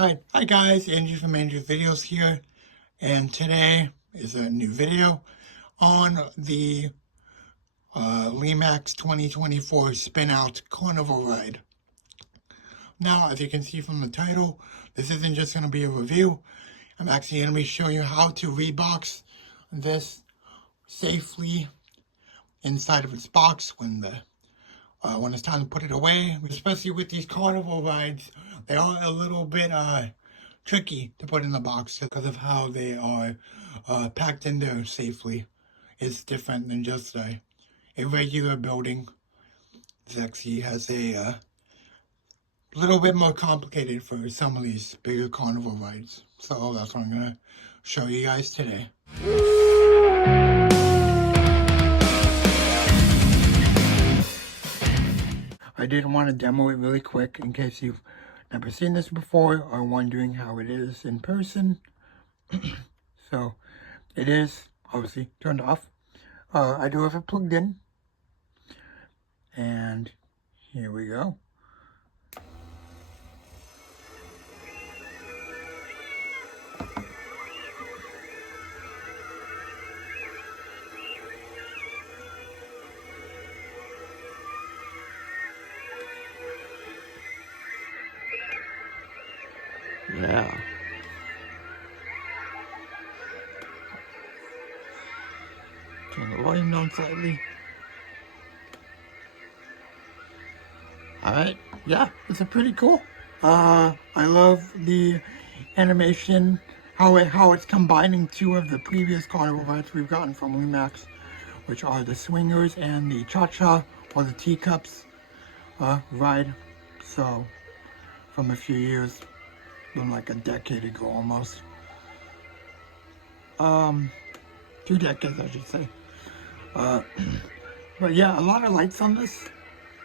Hi guys, Andrew from Andrew's Videos here, and today is a new video on the Lemax 2024 Spin Out Carnival Ride. Now, as you can see from the title, this isn't just going to be a review. I'm actually going to be showing you how to rebox this safely inside of its box when it's time to put it away. Especially with these carnival rides, they are a little bit tricky to put in the box because of how they are packed in there safely. It's different than just a regular building. This actually has a little bit more complicated for some of these bigger carnival rides. So that's what I'm going to show you guys today. I did want to demo it really quick in case you've never seen this before or wondering how it is in person. So it is obviously turned off. I do have it plugged in, and here we go. Yeah. Turn the volume down slightly. Alright, yeah, it's a pretty cool. I love the animation, how it's combining two of the previous carnival rides we've gotten from Lemax, which are the swingers and the cha-cha, or the teacups ride. So, from a few years, from like a decade ago almost. 2 decades I should say. But yeah, a lot of lights on this.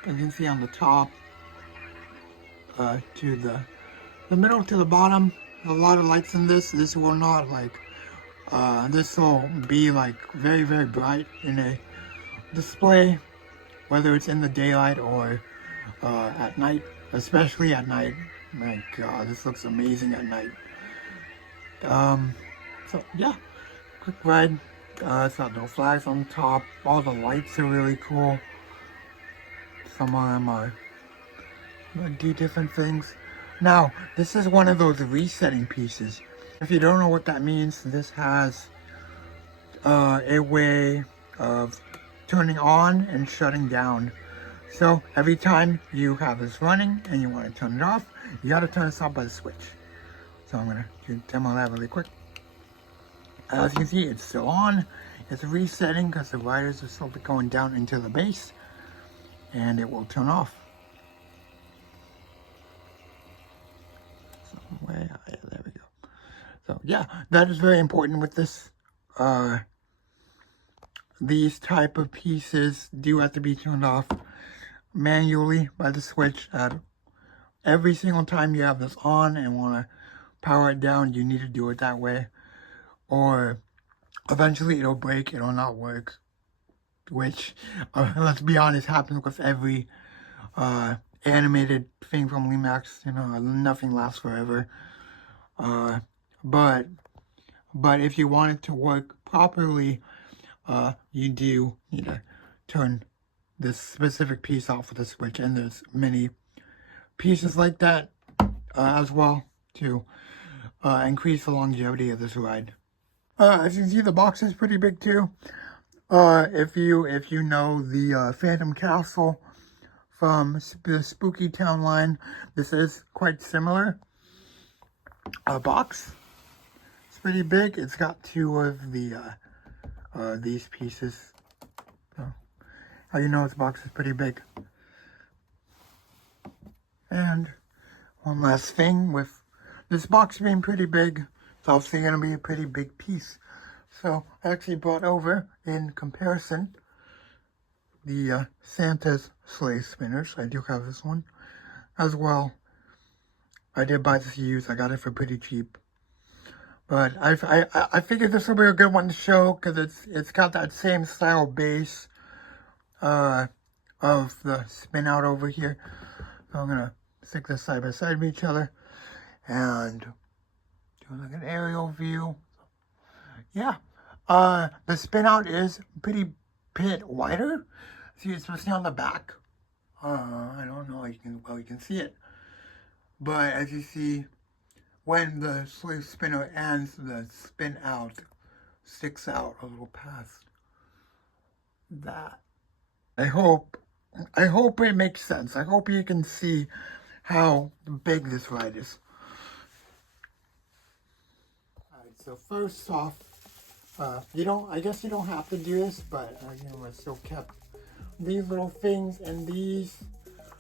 As you can see on the top, to the middle to the bottom, a lot of lights in this. This will not this will be like very, very bright in a display, whether it's in the daylight or at night, especially at night. My God, this looks amazing at night. So yeah, quick ride. It's got no flags on top. All the lights are really cool. Some of them are do different things. Now, this is one of those resetting pieces. If you don't know what that means, this has a way of turning on and shutting down. So every time you have this running and you want to turn it off, you got to turn this off by the switch. So I'm going to demo that really quick. As you can see, it's still on. It's resetting because the riders are still going down into the base, and it will turn off. Somewhere, yeah, there we go. So yeah, that is very important with this. These type of pieces do have to be turned off manually by the switch. Every single time you have this on and want to power it down, you need to do it that way, or eventually it'll break, it'll not work, which, let's be honest, happens with every animated thing from Lemax. You know, nothing lasts forever. But if you want it to work properly, you do need to turn this specific piece off with a switch, and there's many pieces like that as well to increase the longevity of this ride. As you can see, the box is pretty big too. If you know the Phantom Castle from the Spooky Town line, this is quite similar. Box. It's pretty big. It's got 2 of the these pieces. So, how you know this box is pretty big. And one last thing, with this box being pretty big, it's obviously going to be a pretty big piece. So I actually brought over, in comparison, the Santa's sleigh spinners. I do have this one as well. I did buy this used. I got it for pretty cheap. But I figured this will be a good one to show because it's got that same style base of the spin out over here. So I'm gonna stick this side by side of each other. and do like an aerial view. Yeah, the spin out is pretty bit wider. See, especially on the back. I don't know if you can see it, but as you see, when the sleeve spinner ends, the spin out sticks out a little past that. I hope it makes sense. I hope you can see how big this ride is. Alright, so first off, I guess you don't have to do this, but I still kept these little things, and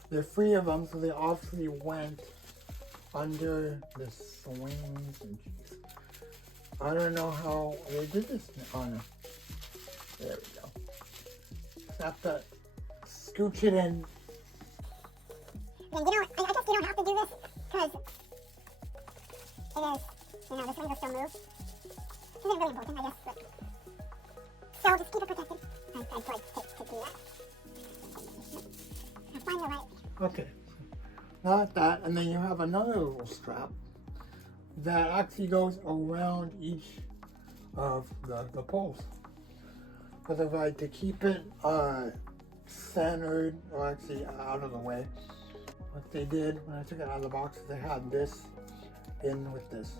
there are 3 of them, so they obviously went under the swings. And geez, I don't know how they did this. Oh no, there we go. Just have to scooch it in. I guess you don't have to do this because it is, the swings will still move. This isn't really important, I guess, but so just keep it protected. I'd like to do that. Now find the right. Okay, not that, and then you have another little strap that actually goes around each of the poles for the ride to keep it centered, or actually out of the way. What they did when I took it out of the box is they had this in with this.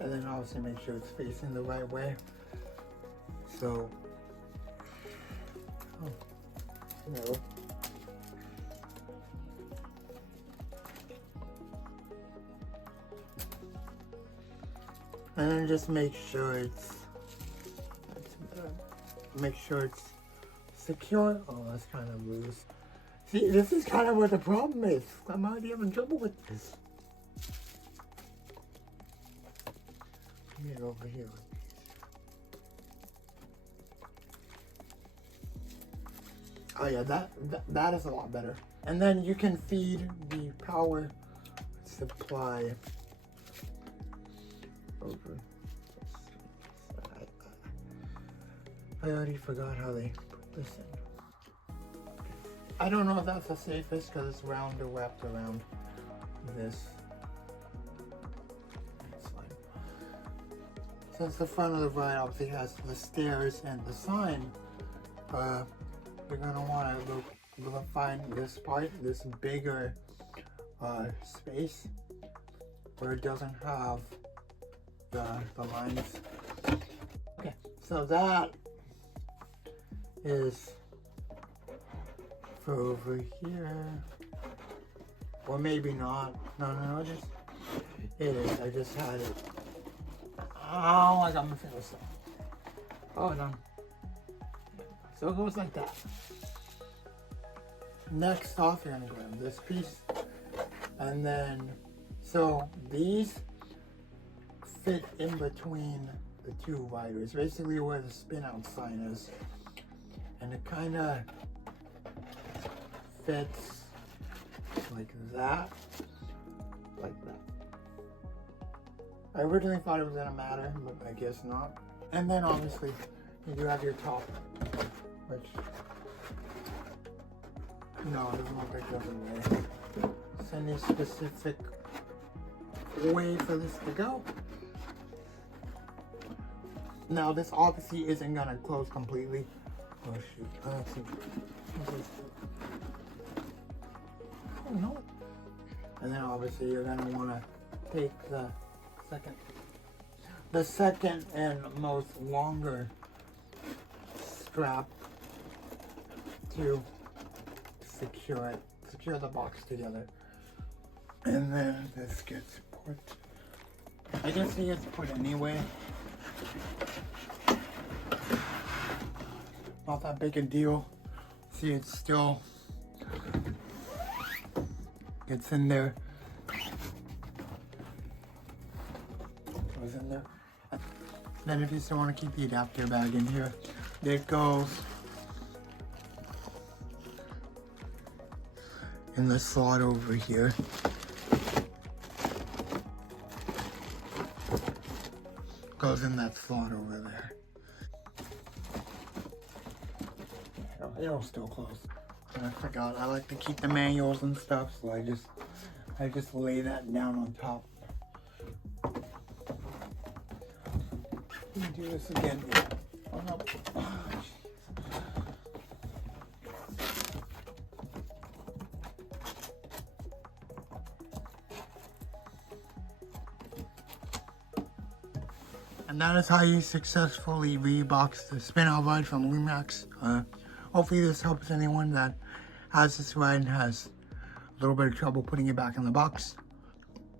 And then obviously make sure it's facing the right way. So, no. And then just make sure it's secure. Oh, that's kind of loose. See, this is kind of what the problem is. I'm already having trouble with this. Get over here. Oh yeah, that is a lot better. And then you can feed the power supply over. I already forgot how they put this in. I don't know if that's the safest because it's round or wrapped around this. That's fine. Since the front of the ride obviously has the stairs and the sign, you're gonna want to find this part, this bigger space where it doesn't have the lines. Okay, so that is for over here, or maybe not. No, just it is. I just had it. Oh, I got my fingers stuck. Oh, done. So it goes like that. Next off, you're gonna grab this piece, and then so these fit in between the 2 riders, basically where the spin out sign is. And it kind of fits like that, like that. I originally thought it was gonna matter, but I guess not. And then obviously you do have your top, which no, it doesn't look like there's a way. It's any specific way for this to go. Now this obviously isn't gonna close completely. Oh shoot, let's see. Oh no. And then obviously you're gonna wanna take the second and most longer strap to secure the box together. And then this gets put, I guess it gets put anyway. Not that big a deal. See, it still gets in there. Goes in there. Then if you still want to keep the adapter bag in here, it goes in the slot over here. Goes in that slot over there. It'll still close. I forgot. I like to keep the manuals and stuff, so I just lay that down on top. Let me do this again. Oh no. And that is how you successfully rebox the spin-out rod from Lemax. Hopefully this helps anyone that has this ride and has a little bit of trouble putting it back in the box.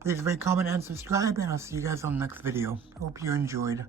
Please rate, comment, and subscribe, and I'll see you guys on the next video. Hope you enjoyed.